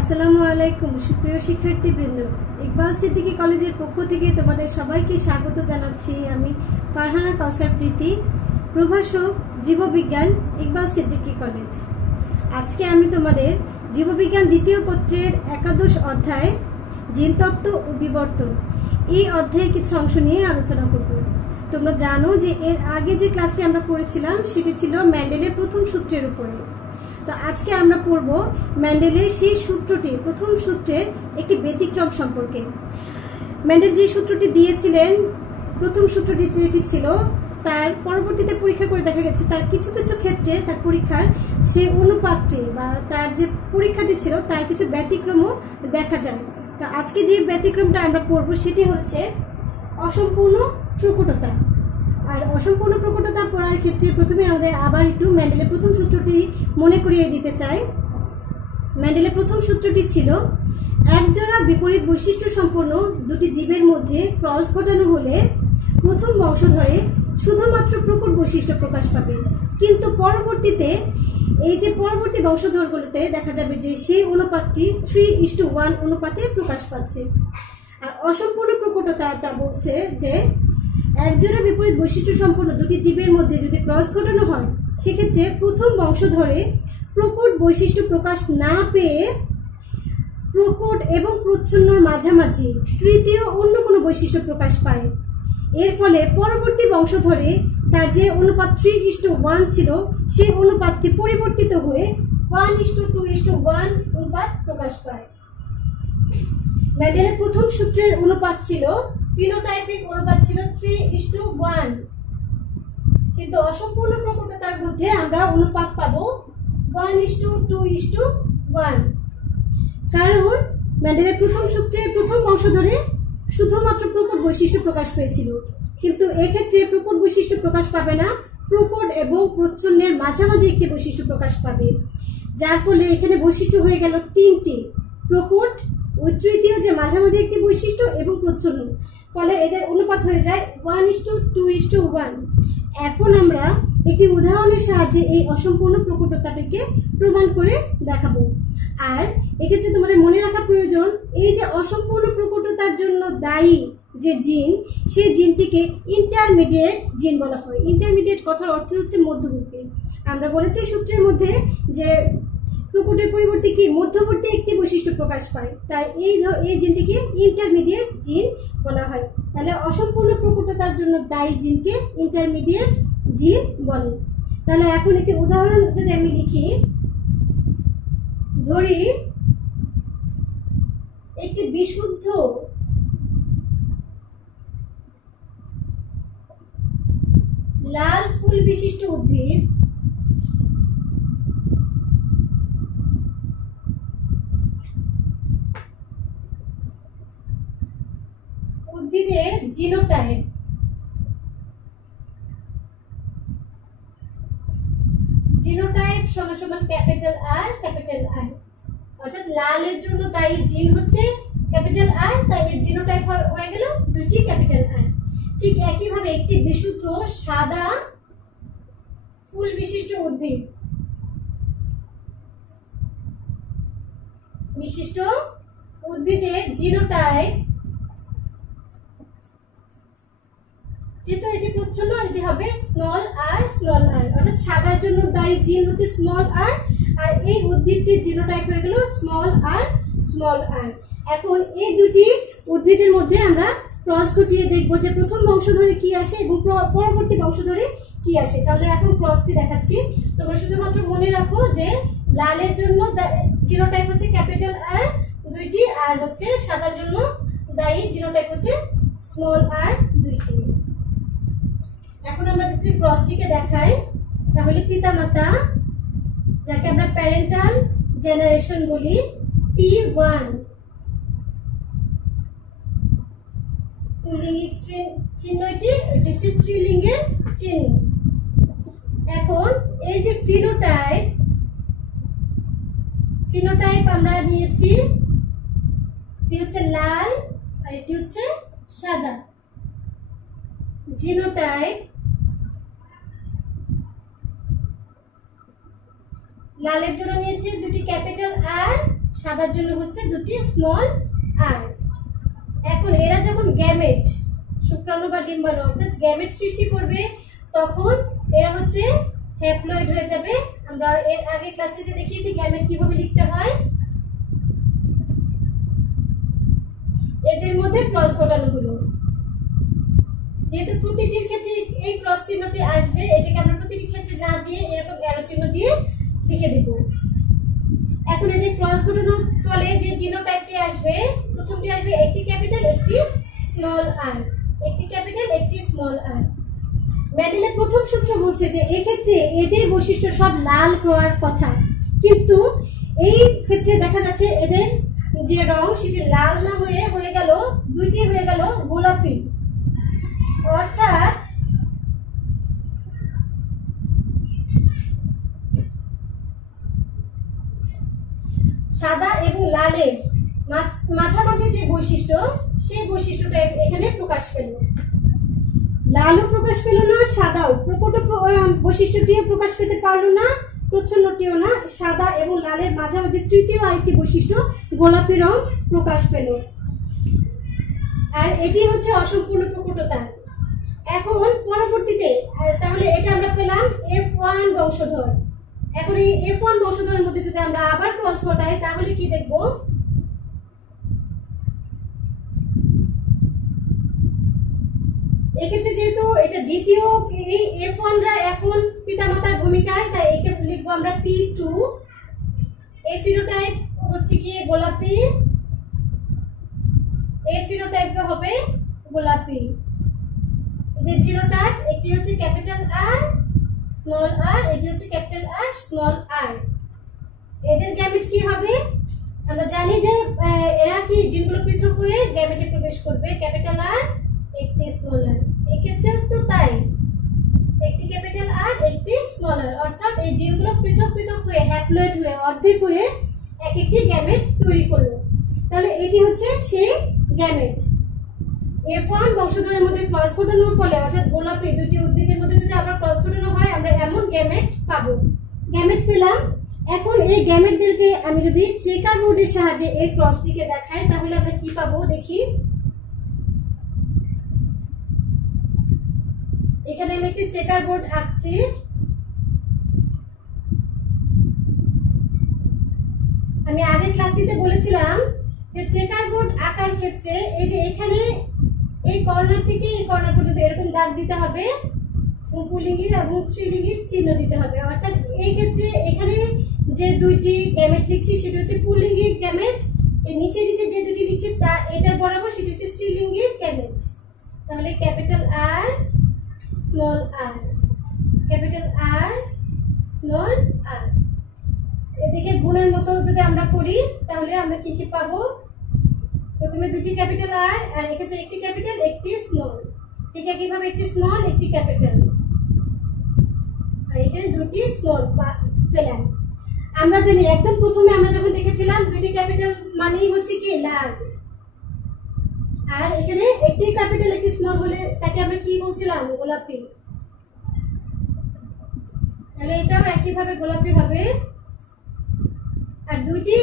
আসসালামু আলাইকুম সুপ্রিয় শিক্ষার্থীবৃন্দ, ইকবাল সিদ্দিকী কলেজের পক্ষ থেকে তোমাদের সবাইকে স্বাগত জানাচ্ছি। আমি ফারহানা কাউসার প্রীতি, প্রভাষক জীববিজ্ঞান, ইকবাল সিদ্দিকী কলেজ। আজকে আমি তোমাদের জীববিজ্ঞান দ্বিতীয় পত্রের একাদশ অধ্যায় জিনতত্ত্ব ও বিবর্তন এই অধ্যায়ের কিছু অংশ নিয়ে আলোচনা করব। তোমরা জানো যে এর আগে যে ক্লাসটি আমরা পড়েছিলাম সেটি ছিল মেন্ডেলের প্রথম সূত্রের উপরে। তো আজকে আমরা পড়ব মেন্ডেলের সেই সূত্রটি, প্রথম সূত্রের একটি ব্যতিক্রম সম্পর্কে। মেন্ডেল যে সূত্রটি দিয়েছিলেন, প্রথম সূত্রটি যেটি ছিল, তার পরবর্তীতে পরীক্ষা করে দেখা গেছে তার কিছু কিছু ক্ষেত্রে তার পরীক্ষার সেই অনুপাতটি বা তার যে পরীক্ষাটি ছিল তার কিছু ব্যতিক্রমও দেখা যায়। তো আজকে যে ব্যতিক্রমটা আমরা পড়ব সেটি হচ্ছে অসম্পূর্ণ প্রকটতা। আর অসম্পূর্ণ প্রকটতা পড়ার ক্ষেত্রে প্রথমে আমরা আবার একটু মেন্ডেলের প্রথম সূত্রটি মনে করিয়ে দিতে চাই। মেন্ডেলের প্রথম সূত্রটি ছিল, একজোড়া বিপরীত বৈশিষ্ট্য সম্পন্ন দুটি জীবের মধ্যে ক্রস ঘটানো হলে প্রথম বংশধরে শুধুমাত্র প্রকট বৈশিষ্ট্য প্রকাশ পাবে, কিন্তু পরবর্তীতে এই যে পরবর্তী বংশধরগুলোতে দেখা যাবে যে সেই অনুপাতটি 3:1 অনুপাতে প্রকাশ পাচ্ছে। আর অসম্পূর্ণ প্রকটতাটা বলছে যে একজোড়া বিপরীত বৈশিষ্ট্য সম্পন্ন দুটি জীবের মধ্যে যদি ক্রস ঘটানো হয় সেক্ষেত্রে প্রথম বংশধরে প্রকট বৈশিষ্ট্য প্রকাশ না পেয়ে প্রকট এবং প্রচ্ছন্নর মাঝামাঝি তৃতীয় অন্য কোনো বৈশিষ্ট্য প্রকাশ পায়। এর ফলে পরবর্তী বংশধরে তার যে অনুপাত 3:1 ছিল সেই অনুপাতটি পরিবর্তিত হয়ে 1:2:1 অনুপাত প্রকাশ পায়। মেন্ডেলের প্রথম সূত্রের অনুপাত ছিল, ফিনোটাইপিক অনুপাত ছিল 3:1, কিন্তু অসম্পূর্ণ প্রকটতার মধ্যে আমরা অনুপাত পাবো 1:2:1। কারণ মেন্ডেলের প্রথম সূত্রের প্রথম বংশধরে শুধুমাত্র প্রকট বৈশিষ্ট্য প্রকাশ পেয়েছিল, কিন্তু এক্ষেত্রে প্রকট বৈশিষ্ট্য প্রকাশ পাবে না, প্রকট এবং প্রচ্ছন্নের মাঝামাঝি একটি বৈশিষ্ট্য প্রকাশ পাবে, যার ফলে এখানে বৈশিষ্ট্য হয়ে গেল তিনটি, প্রকট, ওই তৃতীয় যে মাঝামাঝি একটি বৈশিষ্ট্য এবং প্রচ্ছন্ন। ফলে এদের অনুপাত হয়ে যায় 1:2:1। এখন আমরা একটি উদাহরণের সাহায্যে এই অসম্পূর্ণ প্রকটতাটিকে প্রমাণ করে দেখাবো। আর এক্ষেত্রে তোমাদের মনে রাখা প্রয়োজন, এই যে অসম্পূর্ণ প্রকটতার জন্য দায়ী যে জিন, সেই জিনটিকে ইন্টারমিডিয়েট জিন বলা হয়। ইন্টারমিডিয়েট কথার অর্থ হচ্ছে মধ্যবর্তী। আমরা বলেছি সূত্রের মধ্যে যে প্রকটের পরিবর্তে কি মধ্যবর্তী একটি বৈশিষ্ট্য প্রকাশ পায়, তাই এই জিনটিকে ইন্টারমিডিয়েট জিন বলা হয়। তাহলে অসম্পূর্ণ প্রকটতার জন্য দায়ী জিনকে ইন্টারমিডিয়েট জিন বলে। তাহলে এখন একটি উদাহরণ যদি আমি লিখি, ধরি একটি বিশুদ্ধ লাল ফুল বিশিষ্ট উদ্ভিদ উদ্ভিদের জিনোটাইপ সমান ক্যাপিটাল আর ক্যাপিটাল আই, অর্থাৎ লালের জন্য দায়ী জিন হচ্ছে ক্যাপিটাল আর, তাই এর জিনোটাইপ হয়ে গেল দুটি ক্যাপিটাল আর। ঠিক একইভাবে একটি বিশুদ্ধ সাদা ফুল বিশিষ্ট উদ্ভিদের জিনোটাইপ, যেহেতু এটি প্রচ্ছন্ন, এটি হবে স্মল আর, অর্থাৎ সাদার জন্য দায়ী জিন হচ্ছে স্মল আর, আর এই উদ্ভিদটির জিনোটাইপ হয়ে গেল স্মল আর। এখন এই দুটি উদ্ভিদের মধ্যে আমরা ক্রস ঘটিয়ে দেখবো যে প্রথম বংশধরে কি আসে এবং পরবর্তী বংশধরে কি আসে। তাহলে এখন ক্রসটি দেখাচ্ছি, তোমরা শুধুমাত্র মনে রাখো যে লালের জন্য জিনোটাইপ হচ্ছে ক্যাপিটাল আর দুইটি, আর হচ্ছে সাদার জন্য দায়ী জিনোটাইপ হচ্ছে স্মল আর দুইটি। এখন আমরা যদি ক্রসটিকে দেখাই, তাহলে পিতামাতা, যাকে আমরা প্যারেন্টাল জেনারেশন বলি, P1, পুল্লিঙ্গিক চিহ্ন, এটি হচ্ছে স্ত্রীলিঙ্গের চিহ্ন। এখন এই যে ফিনোটাইপ আমরা নিয়েছি, এটি হচ্ছে লাল আর এটি হচ্ছে সাদা। জিনোটাইপ লালের জন্য নিয়েছি দুটি ক্যাপিটাল আর, সাদার জন্য হচ্ছে দুটি স্মল আর। এখন এরা যখন গ্যামেট, শুক্রাণু বা ডিম্বাণু অর্থাৎ গ্যামেট সৃষ্টি করবে, তখন এরা হচ্ছে হ্যাপ্লয়েড হয়ে যাবে। আমরা এর আগে ক্লাসটিতে দেখিয়েছি গ্যামেট কিভাবে লিখতে হয়। এদের মধ্যে ক্রস ঘটানো হলো, যেহেতু প্রতিটির ক্ষেত্রে এই ক্রস চিহ্নটি আসবে, এটাকে আমরা প্রতিটি ক্ষেত্রে না দিয়ে এরকম অ্যারো চিহ্ন দিয়ে লিখে দেব। এখন এদের ক্রস ঘটানোর ফলে যে জিনোটাইপটি আসবে, প্রথমটি আসবে একটি ক্যাপিটাল একটি স্মল আর, একটি ক্যাপিটাল একটি স্মল আর। মেন্ডেলের প্রথম সূত্র বলছে যে এই ক্ষেত্রে এদের বৈশিষ্ট্য সব লাল হওয়ার কথা, কিন্তু এই ক্ষেত্রে দেখা যাচ্ছে এদের যে রং সেটি লাল না হয়ে গেল, দুইটি হয়ে গেল গোলাপি। অর্থাৎ সাদা এবং লালের মাঝামাঝি যে বৈশিষ্ট্য, সেই বৈশিষ্ট্যটা এখানে প্রকাশ পেল। লালও প্রকাশ পেল না, সাদাও, প্রকট বৈশিষ্ট্যটিও প্রকাশ পেতে পারলো না, প্রচ্ছন্নটিও না। সাদা এবং লালের মাঝামাঝি তৃতীয় আরেকটি বৈশিষ্ট্য গোলাপি রং প্রকাশ পেল, আর এটি হচ্ছে অসম্পূর্ণ প্রকটতা। এখন পরবর্তীতে তাহলে এটা আমরা পেলাম F1 বংশধর। এখন এই F1 বংশধরের মধ্যে যদি আমরা আবার ক্রস ঘটাই তাহলে কি দেখব? এক্ষেত্রে যেহেতু এটা দ্বিতীয়, এই F1 রা এখন পিতামাতার ভূমিকায়, তাই একে লিখবো আমরা P2। এর ফিনোটাইপ হচ্ছে কি গোলাপি, এর ফিনোটাইপ হবে গোলাপি। এদের জিনোটাইপ একটি হচ্ছে ক্যাপিটাল আর স্মল আর, এটি হচ্ছে ক্যাপিটাল আর স্মল আর। এদের গ্যামেট কি হবে? আমরা জানি যে এরা কি জিনগুলো পৃথক হয়ে গ্যামেটে প্রবেশ করবে, ক্যাপিটাল আর একটি স্মল আর। এই ক্ষেত্রেও তো তাই, একটি ক্যাপিটাল আর একটি স্মল আর, অর্থাৎ এই জিনগুলো পৃথক পৃথক হয়ে হ্যাপ্লয়েড হয়ে অর্ধেক হয়ে এক একটি গ্যামেট তৈরি করলো। তাহলে এটি হচ্ছে সেই গ্যামেট। F1 বংশধরের মধ্যে ক্রস ঘটানোর ফলে, অর্থাৎ গোলাপি দুটি উদ্ভিদের মধ্যে যদি আবার ক্রস ঘটানো হয়, আমরা এমন গ্যামেট পাবো। গ্যামেট পেলাম। এখন এই গ্যামেটদেরকে আমি যদি চেকার বোর্ডের সাহায্যে এই ক্রসটিকে দেখাই তাহলে আমরা কি পাবো দেখি। এখানে আমি একটি চেকার বোর্ড আঁকছি। আমি আগের ক্লাসটিতে বলেছিলাম যে চেকার বোর্ড আঁকার ক্ষেত্রে এই যে এখানে এই কর্নার থেকে এই কর্নার পর্যন্ত এরকম দাগ দিতে হবে, পুল্লিঙ্গের এবং স্ত্রীলিঙ্গের চিহ্ন দিতে হবে। অর্থাৎ এই ক্ষেত্রে এখানে যে দুইটি গ্যামেট লিখছি সেটা হচ্ছে পুল্লিঙ্গের গ্যামেট, এর নিচে নিচে যে দুটি লিখছি তা এটার বরাবর সেটা হচ্ছে স্ত্রীলিঙ্গের গ্যামেট। তাহলে ক্যাপিটাল আর স্মল আর, ক্যাপিটাল আর স্মল আর। এদিকে গুণের মতো যদি আমরা করি তাহলে আমরা কি কি পাবো? প্রথমে দুটি ক্যাপিটাল আর, আর এক্ষেত্রে একটি ক্যাপিটাল একটি স্মল, ঠিক একইভাবে একটি স্মল একটি ক্যাপিটাল, আর এখানে দুটি স্মল পেলাম। আমরা জানি একদম প্রথমে আমরা যখন দেখেছিলাম দুইটি ক্যাপিটাল মানেই হচ্ছে কি লাল, আর এখানে একটি ক্যাপিটাল একটি স্মল হলে তাকে আমরা কি বলছিলাম? গোলাপি। তাহলে এটাও একইভাবে গোলাপি হবে। আর দুইটি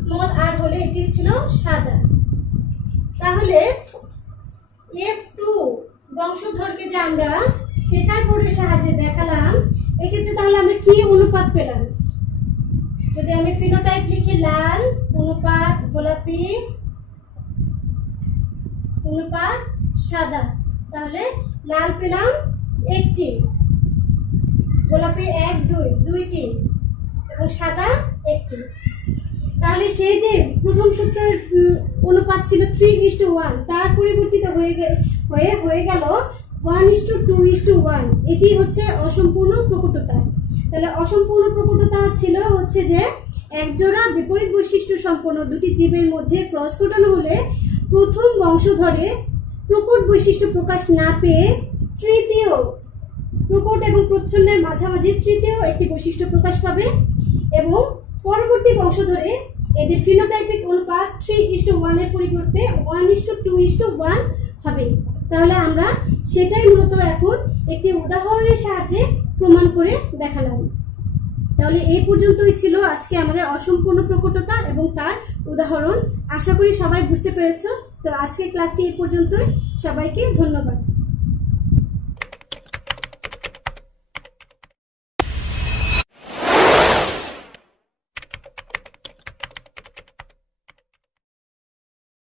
স্মল আর হলে এটি ছিল সাদা। তাহলে F2 বংশধরকে যে আমরা চেকার বোর্ডের সাহায্যে দেখালাম, এক্ষেত্রে তাহলে আমরা কি অনুপাত পেলাম? যদি আমি ফিনোটাইপ লিখি লাল অনুপাত গোলাপি অনুপাত সাদা, তাহলে লাল পেলাম একটি, গোলাপি 1 2 দুইটি এবং সাদা একটি। তাহলে সেই যে প্রথম সূত্রের অনুপাত ছিল 3:1, তার পরিবর্তিত হয়ে গেল 1:2:1। এটি হচ্ছে অসম্পূর্ণ প্রকটতা। তাহলে অসম্পূর্ণ প্রকটতা ছিল হচ্ছে যে একজোড়া বিপরীত বৈশিষ্ট্য সম্পন্ন দুটি জীবের মধ্যে ক্রস ঘটানো হলে প্রথম বংশধরে প্রকট বৈশিষ্ট্য প্রকাশ না পেয়ে তৃতীয়, প্রকট এবং প্রচ্ছন্নের মাঝামাঝি তৃতীয় একটি বৈশিষ্ট্য প্রকাশ পাবে, এবং পরবর্তী বংশধরে এদের ফিনোটাইপিক অনুপাত 3:1 এর পরিবর্তে 1:2:1 হবে। তাহলে আমরা সেটাই মূলত এখন একটি উদাহরণের সাহায্যে প্রমাণ করে দেখালাম। তাহলে এই পর্যন্তই ছিল আজকে আমাদের অসম্পূর্ণ প্রকটতা এবং তার উদাহরণ। আশা করি সবাই বুঝতে পেরেছো। তো আজকের ক্লাসটি এই পর্যন্তই। সবাইকে ধন্যবাদ।